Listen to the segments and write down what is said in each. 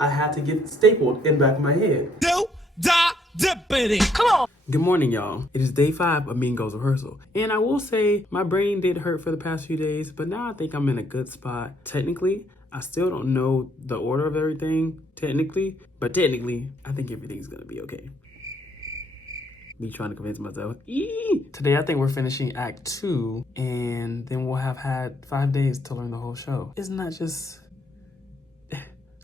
I had to get stapled in the back of my head. Come on. Good morning, y'all. It is day 5 of Mean Girls rehearsal. And I will say my brain did hurt for the past few days, but now I think I'm in a good spot. Technically, I still don't know the order of everything, but technically, I think everything's gonna be okay. Me trying to convince myself. Today, I think we're finishing Act 2, and then we'll have had 5 days to learn the whole show. Isn't that just...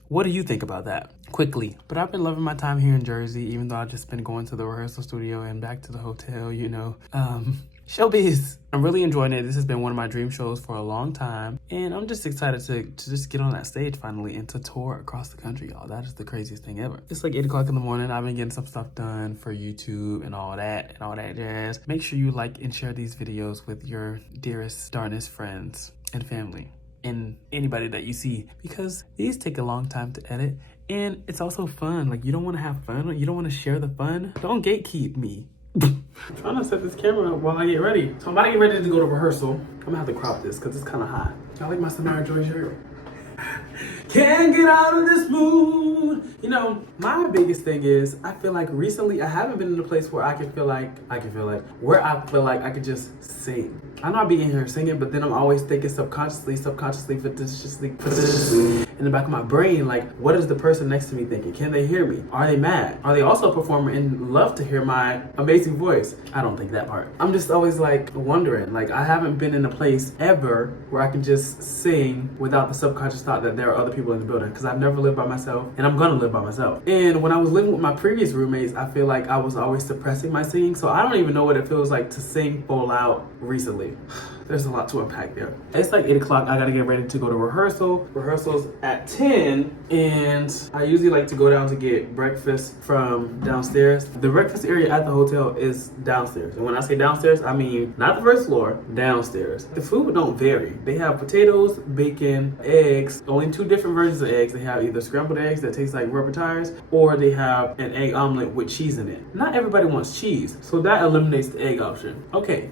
What do you think about that? Quickly. But I've been loving my time here in Jersey, even though I've just been going to the rehearsal studio and back to the hotel, you know. Showbiz. I'm really enjoying it. This has been one of my dream shows for a long time. And I'm just excited to just get on that stage finally and to tour across the country, y'all. That is the craziest thing ever. It's like 8 o'clock in the morning. I've been getting some stuff done for YouTube and all that jazz. Make sure you like and share these videos with your dearest, darnest friends and family and anybody that you see, because these take a long time to edit. And it's also fun. Like, you don't want to have fun. You don't want to share the fun. Don't gatekeep me. I'm trying to set this camera up while I get ready. So I'm about to get ready to go to rehearsal. I'm gonna have to crop this because it's kind of hot. I like my Samara Joy shirt. Can't get out of this mood. You know, my biggest thing is I feel like recently I haven't been in a place where I feel like I could just sing. I know I be in here singing, but then I'm always thinking subconsciously, fictitiously, in the back of my brain, like, what is the person next to me thinking? Can they hear me? Are they mad? Are they also a performer and love to hear my amazing voice? I don't think that part. I'm just always like wondering, like, I haven't been in a place ever where I can just sing without the subconscious thought that there are other people in the building, because I've never lived by myself and I'm gonna live by myself. And when I was living with my previous roommates, I feel like I was always suppressing my singing, so I don't even know what it feels like to sing full out recently. There's a lot to unpack there. It's like 8 o'clock. I gotta get ready to go to rehearsal. Rehearsal's at 10, and I usually like to go down to get breakfast from downstairs. The breakfast area at the hotel is downstairs. And when I say downstairs, I mean not the first floor, downstairs. The food don't vary. They have potatoes, bacon, eggs, only 2 different versions of eggs. They have either scrambled eggs that taste like rubber tires, or they have an egg omelet with cheese in it. Not everybody wants cheese, so that eliminates the egg option. Okay,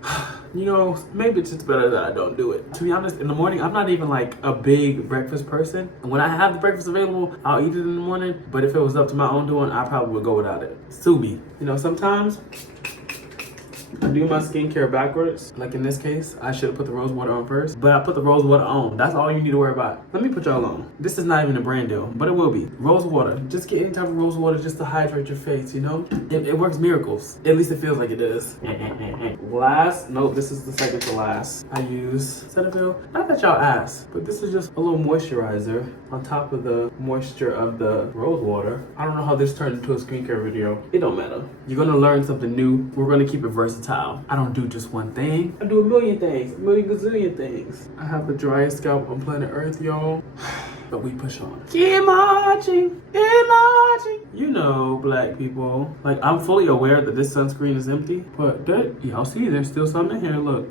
you know, maybe it's just better that I don't do it. To be honest, in the morning, I'm not even like a big breakfast person. And when I have the breakfast available, I'll eat it in the morning. But if it was up to my own doing, I probably would go without it. Sue me. You know, sometimes I do my skincare backwards. Like in this case, I should have put the rose water on first, but I put the rose water on. That's all you need to worry about. Let me put y'all on. This is not even a brand deal, but it will be. Rose water. Just get any type of rose water just to hydrate your face, you know? It works miracles. At least it feels like it does. Last, nope, this is the second to last. I use Cetaphil. Not that y'all asked, but this is just a little moisturizer on top of the moisture of the rose water. I don't know how this turned into a skincare video. It don't matter. You're gonna learn something new. We're gonna keep it versatile. I don't do just one thing. I do a million things, a million gazillion things. I have the driest scalp on planet Earth, y'all. But we push on. Keep marching, keep marching. You know, black people. Like, I'm fully aware that this sunscreen is empty, but y'all see, there's still some in here, look.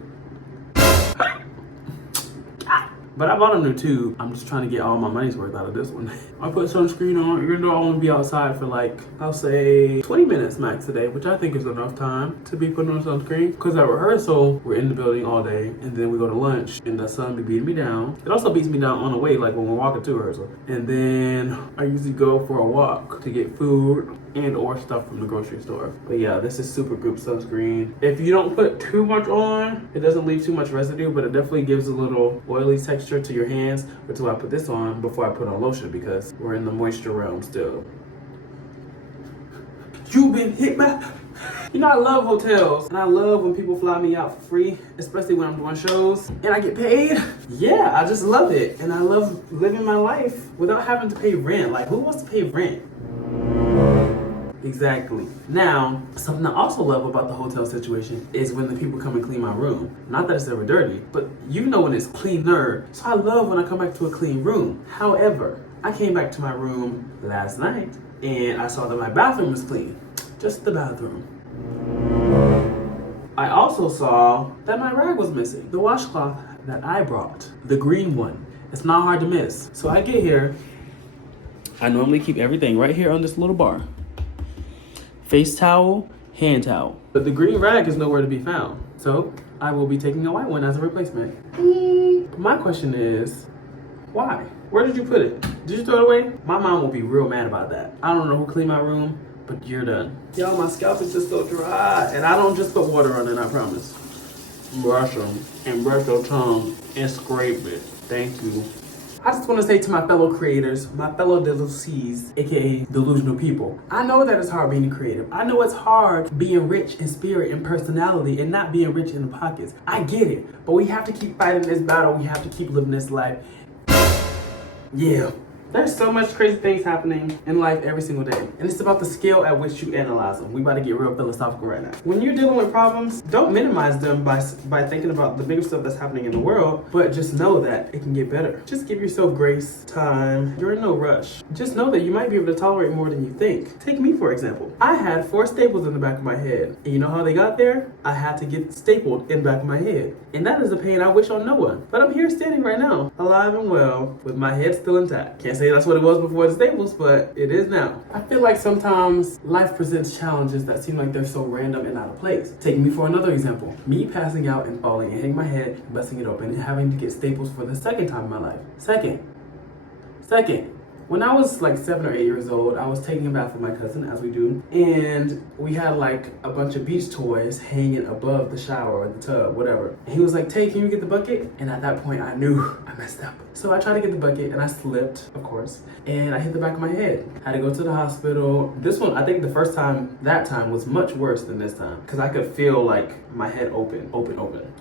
But I bought a new tube. I'm just trying to get all my money's worth out of this one. I put sunscreen on, even though I want to be outside for like, I'll say 20 minutes max today, which I think is enough time to be putting on sunscreen. Because at rehearsal, we're in the building all day, and then we go to lunch, and the sun be beating me down. It also beats me down on the way, like when we're walking to rehearsal. And then I usually go for a walk to get food and or stuff from the grocery store. But yeah, this is Supergoop sunscreen. If you don't put too much on, it doesn't leave too much residue, but it definitely gives a little oily texture to your hands until I put this on before I put on lotion, because we're in the moisture realm still. You've been hit by... You know, I love hotels, and I love when people fly me out for free, especially when I'm doing shows and I get paid. Yeah, I just love it. And I love living my life without having to pay rent. Like, who wants to pay rent? Exactly. Now, something I also love about the hotel situation is when the people come and clean my room. Not that it's ever dirty, but you know when it's cleaner. So I love when I come back to a clean room. However, I came back to my room last night and I saw that my bathroom was clean. Just the bathroom. I also saw that my rag was missing. The washcloth that I brought, the green one. It's not hard to miss. So I get here. I normally keep everything right here on this little bar. Face towel, hand towel. But the green rag is nowhere to be found. So I will be taking a white one as a replacement. My question is, why? Where did you put it? Did you throw it away? My mom will be real mad about that. I don't know who cleaned my room, but you're done. Y'all, my scalp is just so dry. And I don't just put water on it, I promise. Brush them and brush your tongue and scrape it. Thank you. I just want to say to my fellow creators, my fellow delusees, aka delusional people, I know that it's hard being a creative. I know it's hard being rich in spirit and personality and not being rich in the pockets. I get it, but we have to keep fighting this battle. We have to keep living this life. Yeah. There's so much crazy things happening in life every single day. And it's about the scale at which you analyze them. We about to get real philosophical right now. When you're dealing with problems, don't minimize them by thinking about the bigger stuff that's happening in the world, but just know that it can get better. Just give yourself grace, time. You're in no rush. Just know that you might be able to tolerate more than you think. Take me, for example. I had 4 staples in the back of my head. And you know how they got there? I had to get stapled in the back of my head. And that is a pain I wish on no one. But I'm here standing right now, alive and well, with my head still intact. Can't say that's what it was before the staples, but it is now. I feel like sometimes life presents challenges that seem like they're so random and out of place. Take me for another example. Me passing out and falling and hitting my head and busting it open and having to get staples for the second time in my life. Second. When I was like 7 or 8 years old, I was taking a bath with my cousin, as we do, and we had like a bunch of beach toys hanging above the shower or the tub, whatever. And he was like, "Tay, can you get the bucket?" And at that point, I knew I messed up. So I tried to get the bucket and I slipped, of course, and I hit the back of my head. Had to go to the hospital. This one, I think the first time, that time was much worse than this time because I could feel like my head open.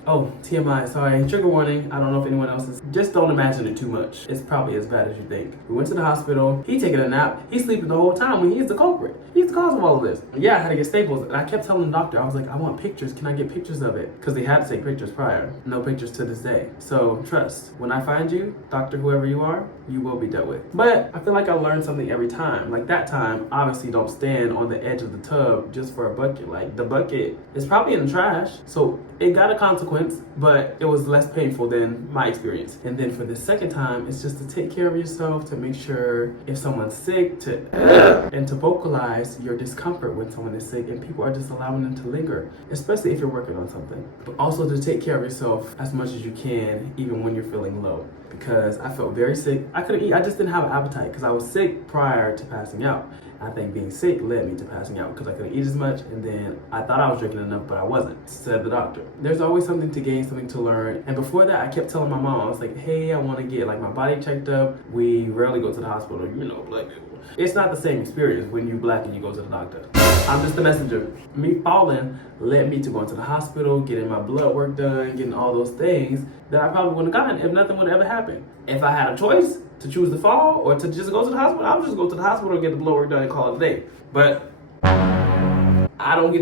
Oh, TMI, sorry, trigger warning. I don't know if anyone else is. Just don't imagine it too much. It's probably as bad as you think. We went to the hospital. He taking a nap. He's sleeping the whole time when he's the culprit. He's the cause of all of this. Yeah, I had to get staples. And I kept telling the doctor, I was like, I want pictures. Can I get pictures of it? Because they had to take pictures prior. No pictures to this day. So trust, when I find you, doctor, whoever you are, you will be dealt with. But I feel like I learned something every time. Like that time, obviously don't stand on the edge of the tub just for a bucket. Like the bucket is probably in the trash. So it got a consequence, but it was less painful than my experience. And then for the second time, it's just to take care of yourself, to make sure if someone's sick, and to vocalize your discomfort when someone is sick and people are just allowing them to linger, especially if you're working on something. But also to take care of yourself as much as you can, even when you're feeling low. Because I felt very sick. I couldn't eat, I just didn't have an appetite because I was sick prior to passing out. I think being sick led me to passing out because I couldn't eat as much, and then I thought I was drinking enough, but I wasn't, said the doctor. There's always something to gain, something to learn. And before that, I kept telling my mom, I was like, hey, I want to get like my body checked up. We rarely go to the hospital, you know, black people. It's not the same experience when you black and you go to the doctor. I'm just the messenger. Me falling led me to going to the hospital, getting my blood work done, getting all those things that I probably wouldn't have gotten if nothing would ever happen. If I had a choice to choose to fall or to just go to the hospital, I would just go to the hospital and get the blood work done and call it a day. But I don't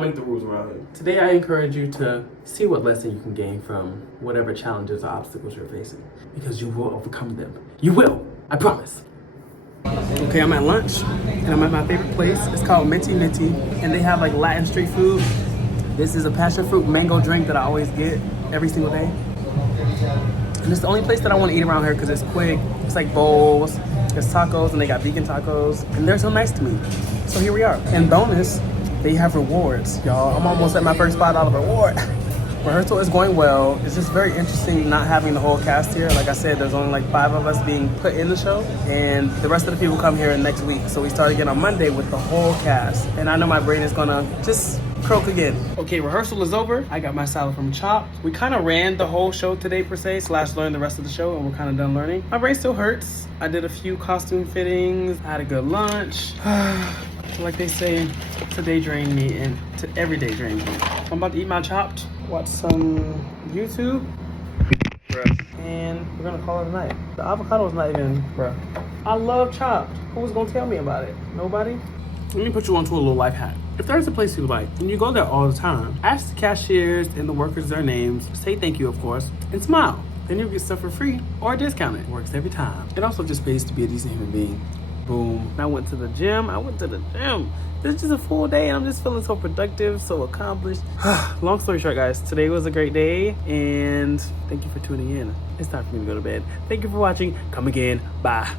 make the rules around here. Today I encourage you to see what lesson you can gain from whatever challenges or obstacles you're facing, because you will overcome them. You will, I promise. Okay, I'm at lunch and I'm at my favorite place. It's called Minty Minty, and they have like Latin street food. This is a passion fruit mango drink that I always get every single day. And it's the only place that I want to eat around here because it's quick. It's like bowls, there's tacos, and they got vegan tacos, and they're so nice to me. So here we are. And bonus, they have rewards, y'all. I'm almost at my first $5 reward. Rehearsal is going well. It's just very interesting not having the whole cast here. Like I said, there's only like 5 of us being put in the show, and the rest of the people come here next week. So we start again on Monday with the whole cast. And I know my brain is gonna just croak again. Okay, rehearsal is over. I got my salad from Chop. We kind of ran the whole show today per se, / learned the rest of the show, and we're kind of done learning. My brain still hurts. I did a few costume fittings. I had a good lunch. Like they say, today drained me, and every day drains me. I'm about to eat my Chopped, watch some YouTube, and we're gonna call it a night. The avocado is not even, bruh. I love Chopped. Who's gonna tell me about it? Nobody? Let me put you onto a little life hack. If there's a place you like and you go there all the time, ask the cashiers and the workers their names, say thank you, of course, and smile. Then you'll get stuff for free or discounted. Works every time. It also just pays to be a decent human being. Boom. I went to the gym. This is just a full day and I'm just feeling so productive, so accomplished. Long story short, guys, today was a great day and thank you for tuning in. It's time for me to go to bed. Thank you for watching. Come again. Bye.